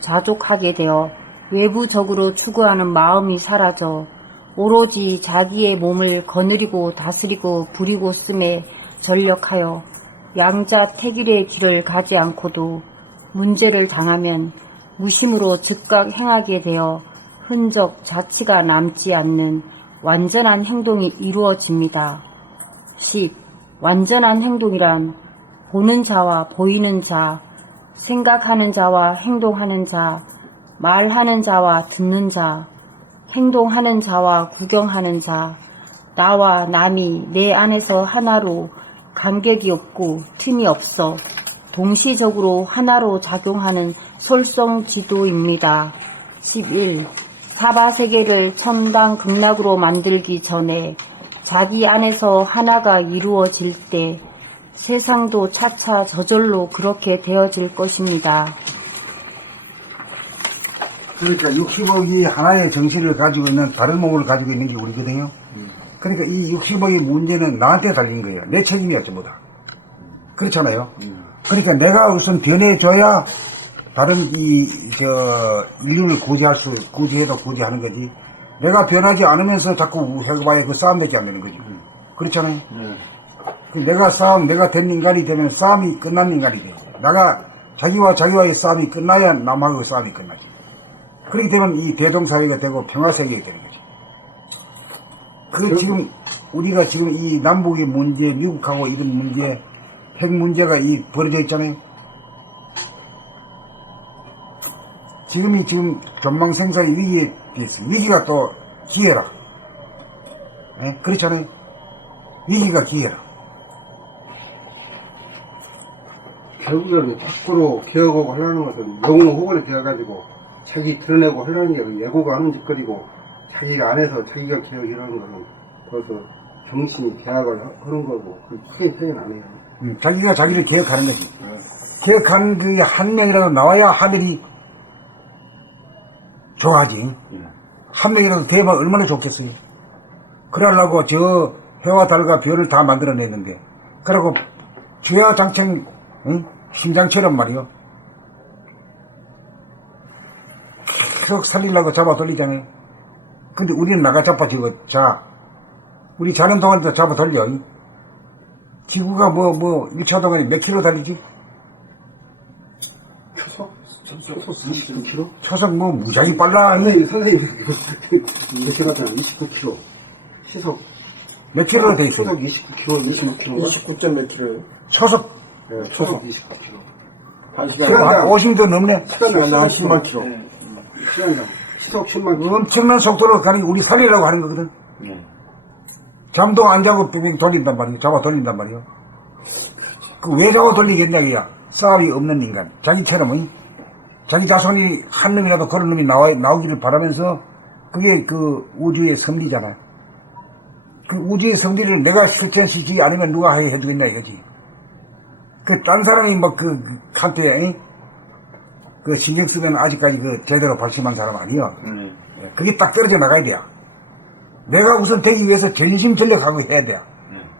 자족하게 되어 외부적으로 추구하는 마음이 사라져 오로지 자기의 몸을 거느리고 다스리고 부리고 쓰매 전력하여 양자 태길의 길을 가지 않고도 문제를 당하면 무심으로 즉각 행하게 되어 흔적 자치가 남지 않는 완전한 행동이 이루어집니다. 10. 완전한 행동이란 보는 자와 보이는 자, 생각하는 자와 행동하는 자, 말하는 자와 듣는 자, 행동하는 자와 구경하는 자, 나와 남이 내 안에서 하나로 간격이 없고 틈이 없어 동시적으로 하나로 작용하는 솔성지도입니다. 11. 사바세계를 첨단 극락으로 만들기 전에 자기 안에서 하나가 이루어질 때 세상도 차차 저절로 그렇게 되어질 것입니다. 그러니까 60억이 하나의 정신을 가지고 있는 다른 몸을 가지고 있는 게 우리거든요. 그러니까 이 60억의 문제는 나한테 달린 거예요. 내 책임이야, 전부 다. 그렇잖아요. 그러니까 내가 우선 변해줘야 다른 인류를 구제해도 구제하는 거지. 내가 변하지 않으면서 자꾸 해봐야 그 싸움밖에 안 되는 거지. 그렇잖아요. 내가 된 인간이 되면 싸움이 끝난 인간이 돼. 자기와의 싸움이 끝나야 남하고 싸움이 끝나지. 그렇게 되면 이 대동사회가 되고 평화세계가 되는 거지. 지금, 우리가 지금 이 남북의 문제, 미국하고 이런 문제, 핵 문제가 벌어져 있잖아요. 지금 전망생사의 위기에 비해서, 위기가 또 기회라. 예? 그렇잖아요. 위기가 기회라. 결국은 밖으로 개혁하고 하려는 것은 영웅 호건이 되어가지고 자기 드러내고 하려는 게 예고가 하는 짓거리고 자기가 안에서 자기가 개혁이라는 것은 벌써 정신이 개혁을 하는 거고 크게 차이는 안 해요. 자기가 자기를 개혁하는 거지. 개혁하는 그 한 명이라도 나와야 하늘이 좋아하지. 한 명이라도 되면 얼마나 좋겠어요. 그러려고 저 해와 달과 별을 다 만들어냈는데, 그러고 주야장창 심장처럼 말이요. 계속 살리려고 잡아 돌리잖아요. 근데 우리는 나가 잡아 우리 자는 동안에도 잡아 돌려. 지구가 1초 동안에 몇 킬로 달리지? 초속 29km? 초속 무지하게 빨라. 선생님 이렇게 봤잖아. 29km. 시속 몇 킬로로 돼 있어? 초속 29km, 26km. 29.몇 킬로예요? 초속. 네, 초속 29km. 한 시간 시간에 한 50도 넘네. 시간당 10만 킬로. 시간당 시속 10만 km. 엄청난 속도로 가는 게 우리 살리려고 하는 거거든. 잠도 안 자고 빙빙 돌린단 말이에요. 잡아 돌린단 말이에요. 왜 잡아 돌리겠냐, 그야. 싸움이 없는 인간. 자기처럼, 자기 자손이 한 놈이라도 그런 놈이 나오기를 바라면서, 그게 그 우주의 섭리잖아요. 그 우주의 섭리를 내가 실천시키지 않으면 누가 해주겠냐, 이거지. 딴 사람이 한테, 신경 쓰면 아직까지 제대로 발심한 사람 아니요. 그게 딱 떨어져 나가야 돼요. 내가 우선 되기 위해서 전심전력하고 해야 돼요.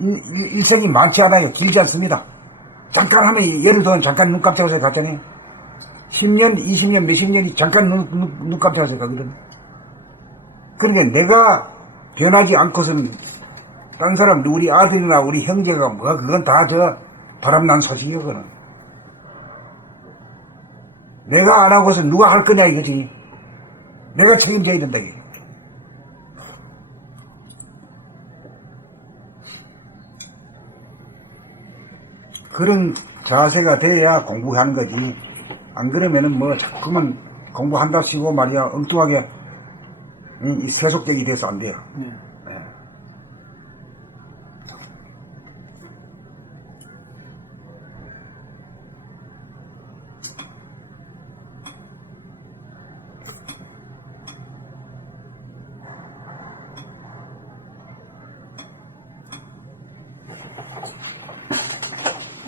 일생이 많지 않아요. 길지 않습니다. 잠깐 하면, 예를 들어 잠깐 눈 깜짝해서 갔잖아요. 10년, 20년, 몇십 년이 잠깐 눈 깜짝해서 가거든. 그러니까 내가 변하지 않고서는 딴 사람, 우리 아들이나 우리 형제가 그건 다 바람난 소식이요, 그거는. 내가 안 하고서 누가 할 거냐, 이거지. 내가 책임져야 된다, 이게. 그런 자세가 돼야 공부하는 거지. 안 그러면은 자꾸만 공부한답시고 말이야, 엉뚱하게, 세속적이 돼서 안 돼요. 네.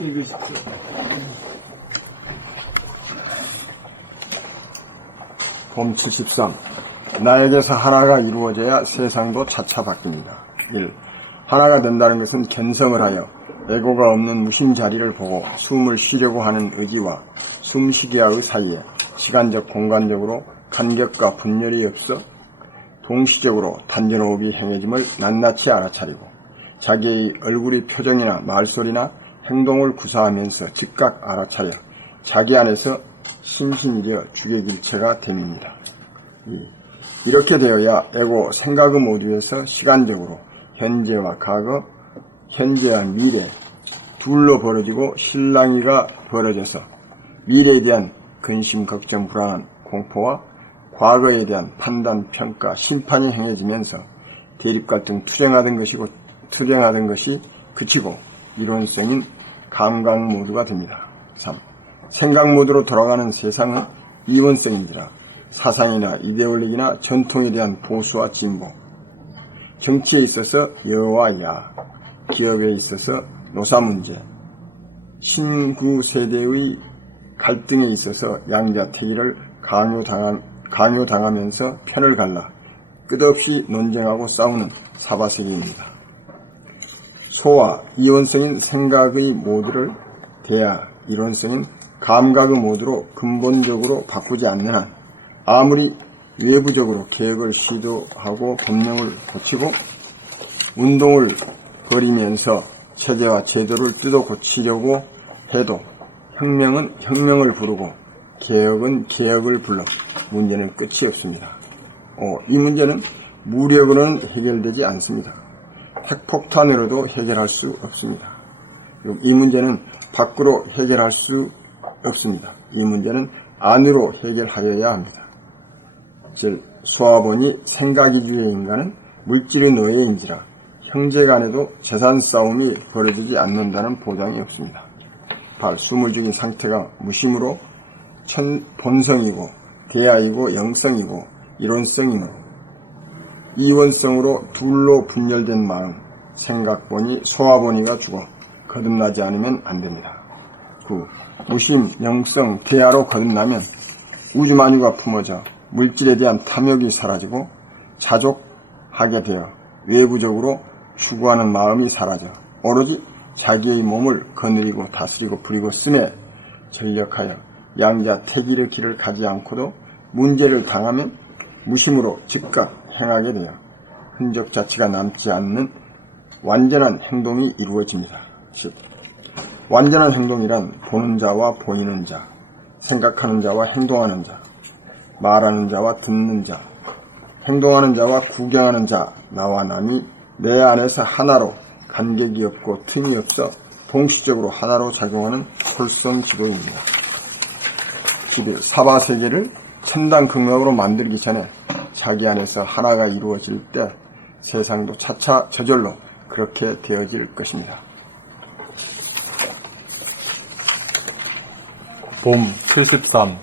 읽으십시오. 봄 73. 나에게서 하나가 이루어져야 세상도 차차 바뀝니다. 1. 하나가 된다는 것은 견성을 하여 에고가 없는 무심 자리를 보고 숨을 쉬려고 하는 의지와 숨쉬기와의 사이에 시간적 공간적으로 간격과 분열이 없어 동시적으로 단전호흡이 행해짐을 낱낱이 알아차리고 자기의 얼굴의 표정이나 말소리나 행동을 구사하면서 즉각 알아차려 자기 안에서 심신이려 주객일체가 됩니다. 이렇게 되어야 에고 생각의 모두에서 시간적으로 현재와 과거, 현재와 미래 둘로 벌어지고 실랑이가 벌어져서 미래에 대한 근심, 걱정, 불안, 공포와 과거에 대한 판단, 평가, 심판이 행해지면서 대립 갈등, 투쟁하던 것이 그치고 이론성인 감각 모드가 됩니다. 3. 생각 모드로 돌아가는 세상은 이원성인지라 사상이나 이데올로기나 전통에 대한 보수와 진보, 정치에 있어서 여와 야, 기업에 있어서 노사 문제, 신구 세대의 갈등에 있어서 양자택일을 강요당하면서 편을 갈라 끝없이 논쟁하고 싸우는 사바세계입니다. 소와 이원성인 생각의 모드를 대야 이론성인 감각의 모드로 근본적으로 바꾸지 않는 한 아무리 외부적으로 개혁을 시도하고 법령을 고치고 운동을 벌이면서 체계와 제도를 뜯어 고치려고 해도 혁명은 혁명을 부르고 개혁은 개혁을 불러 문제는 끝이 없습니다. 이 문제는 무력으로는 해결되지 않습니다. 핵폭탄으로도 해결할 수 없습니다. 이 문제는 밖으로 해결할 수 없습니다. 이 문제는 안으로 해결하여야 합니다. 즉 소아보니 생각이주의 인간은 물질의 노예인지라 형제 간에도 재산 싸움이 벌어지지 않는다는 보장이 없습니다. 8. 숨을 죽인 상태가 무심으로 본성이고 대아이고 영성이고 이론성이므로 이원성으로 둘로 분열된 마음 생각보니 소아보니가 죽어 거듭나지 않으면 안됩니다. 9. 무심, 영성, 대아로 거듭나면 우주만유가 품어져 물질에 대한 탐욕이 사라지고 자족하게 되어 외부적으로 추구하는 마음이 사라져 오로지 자기의 몸을 거느리고 다스리고 부리고 씀에 전력하여 양자 태길의 길을 가지 않고도 문제를 당하면 무심으로 즉각 행하게 되어 흔적 자체가 남지 않는 완전한 행동이 이루어집니다. 10. 완전한 행동이란 보는 자와 보이는 자, 생각하는 자와 행동하는 자, 말하는 자와 듣는 자, 행동하는 자와 구경하는 자, 나와 남이 내 안에서 하나로 간격이 없고 틈이 없어 동시적으로 하나로 작용하는 솔성지도입니다. 11. 사바세계를 천당극락으로 만들기 전에 자기 안에서 하나가 이루어질 때 세상도 차차 저절로 그렇게 되어질 것입니다. 봄 73.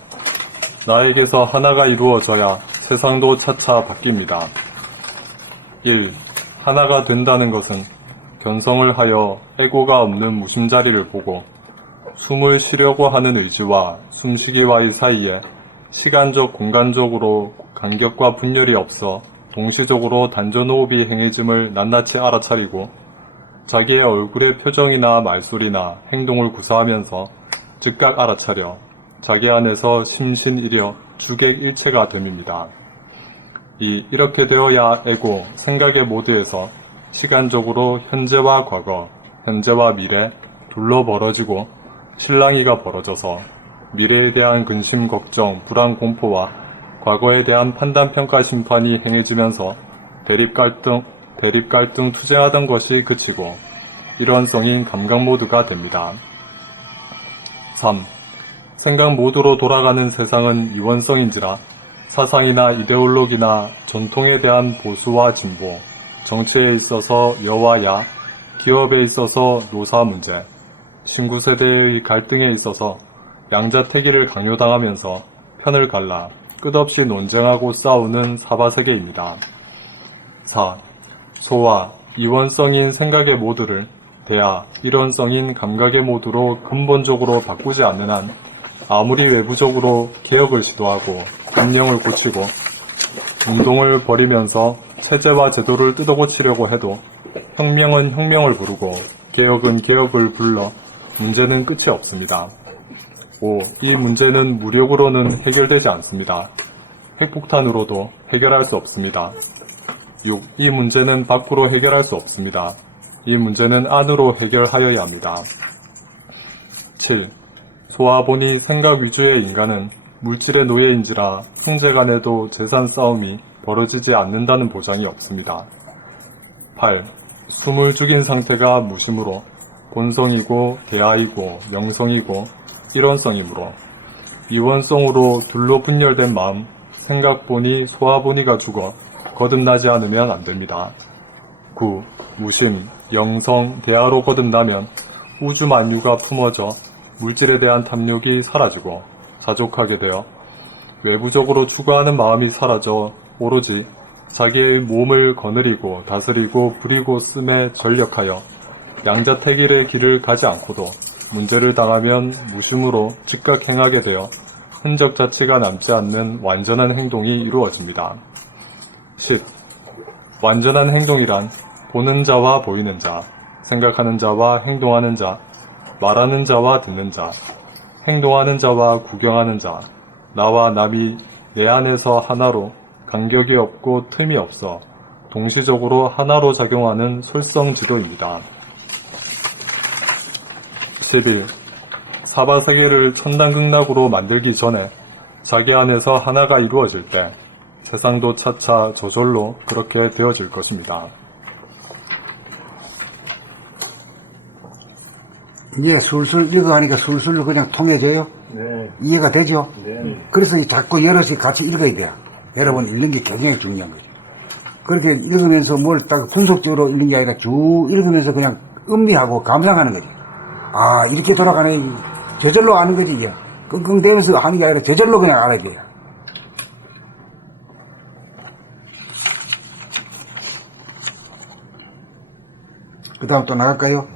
나에게서 하나가 이루어져야 세상도 차차 바뀝니다. 1. 하나가 된다는 것은 견성을 하여 애고가 없는 무심자리를 보고 숨을 쉬려고 하는 의지와 숨쉬기와의 사이에 시간적 공간적으로 간격과 분열이 없어 동시적으로 단전호흡이 행해짐을 낱낱이 알아차리고 자기의 얼굴의 표정이나 말소리나 행동을 구사하면서 즉각 알아차려 자기 안에서 심신일여 주객일체가 됨입니다. 2. 이렇게 되어야 애고, 생각의 모드에서 시간적으로 현재와 과거, 현재와 미래 둘로 벌어지고 실랑이가 벌어져서 미래에 대한 근심, 걱정, 불안, 공포와 과거에 대한 판단, 평가, 심판이 행해지면서 대립갈등 투쟁하던 것이 그치고 일원성인 감각 모드가 됩니다. 3. 생각 모드로 돌아가는 세상은 이원성인지라 사상이나 이데올로기나 전통에 대한 보수와 진보, 정치에 있어서 여와 야, 기업에 있어서 노사 문제, 신구세대의 갈등에 있어서 양자택일을 강요당하면서 편을 갈라 끝없이 논쟁하고 싸우는 사바세계입니다. 4. 소와 이원성인 생각의 모드를 대야 일원성인 감각의 모드로 근본적으로 바꾸지 않는 한 아무리 외부적으로 개혁을 시도하고 법령을 고치고 운동을 벌이면서 체제와 제도를 뜯어고치려고 해도 혁명은 혁명을 부르고 개혁은 개혁을 불러 문제는 끝이 없습니다. 5. 이 문제는 무력으로는 해결되지 않습니다. 핵폭탄으로도 해결할 수 없습니다. 6. 이 문제는 밖으로 해결할 수 없습니다. 이 문제는 안으로 해결하여야 합니다. 7. 소아보니 생각 위주의 인간은 물질의 노예인지라 형제 간에도 재산 싸움이 벌어지지 않는다는 보장이 없습니다. 8. 숨을 죽인 상태가 무심으로 본성이고 대아이고 명성이고 일원성이므로 이원성으로 둘로 분열된 마음 생각보니 소아보니가 죽어 거듭나지 않으면 안됩니다. 9. 무심, 영성, 대아로 거듭나면 우주만유가 품어져 물질에 대한 탐욕이 사라지고 자족하게 되어 외부적으로 추구하는 마음이 사라져 오로지 자기의 몸을 거느리고 다스리고 부리고 씀에 전력하여 양자택일의 길을 가지 않고도 문제를 당하면 무심으로 즉각 행하게 되어 흔적 자체가 남지 않는 완전한 행동이 이루어집니다. 10. 완전한 행동이란 보는 자와 보이는 자, 생각하는 자와 행동하는 자, 말하는 자와 듣는 자, 행동하는 자와 구경하는 자, 나와 남이 내 안에서 하나로 간격이 없고 틈이 없어 동시적으로 하나로 작용하는 솔성지도입니다. 11. 사바세계를 천당극락으로 만들기 전에 자기 안에서 하나가 이루어질 때 세상도 차차 저절로 그렇게 되어질 것입니다. 이제 술술 읽어가니까 술술 그냥 통해져요? 네. 이해가 되죠? 네. 그래서 자꾸 여럿이 같이 읽어야 돼요. 여러 번 읽는 게 굉장히 중요한 거죠. 그렇게 읽으면서 뭘 딱 분석적으로 읽는 게 아니라 쭉 읽으면서 그냥 음미하고 감상하는 거죠. 아, 이렇게 돌아가네. 저절로 아는 거지, 이게. 끙끙대면서 하는 게 아니라 저절로 그냥 알아야 돼요. 그 다음 또 나갈까요?